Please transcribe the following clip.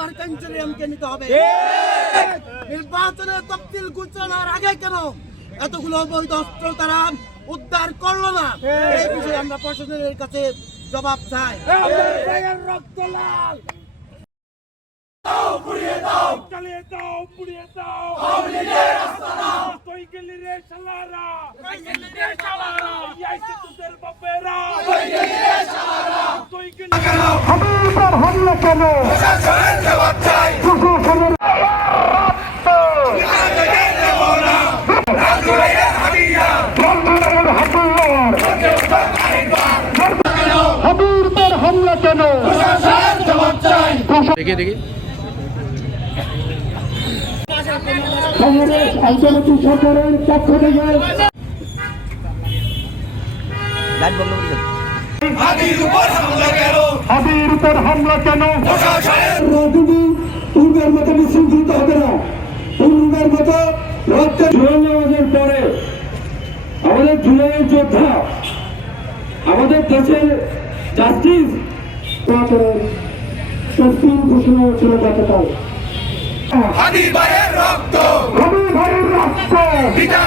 মার্কাঞ্চলিয়ামকে নিতে হবে। নির্বাচনের তফসিল ঘোষণার আগে কেন এতগুলো অবৈধ অস্ত্র তারা উদ্ধার করলো না? এই বিষয়ে আমরা প্রশাসনের কাছে জবাব চাই। রক্ত লাল চালিয়ে দাও, পুড়িয়ে দাও, তুই গেলি রে শালারা, তোদের বাপেরা, তুই গেলি হাবিবার হামলা কেন? হাবিবার হামলা কেন? দেখি দেখি বাংলাদেশ আন্তর্জাতিক সরকারের পক্ষ থেকে হাবির উপর হামলা কেন? রাজনীতি পূর্বের মতো বিশৃঙ্খলিত হবে না। পূর্বের মতো নামাজের পরে আমাদের জুলাইয়ের যোদ্ধা, আমাদের দেশের জাস্টিস তফসিল ঘোষণা হয়েছিল গতকাল। হাবিব ভাইয়ের রক্ত হাবিব ভাইয়ের রক্ত বিনা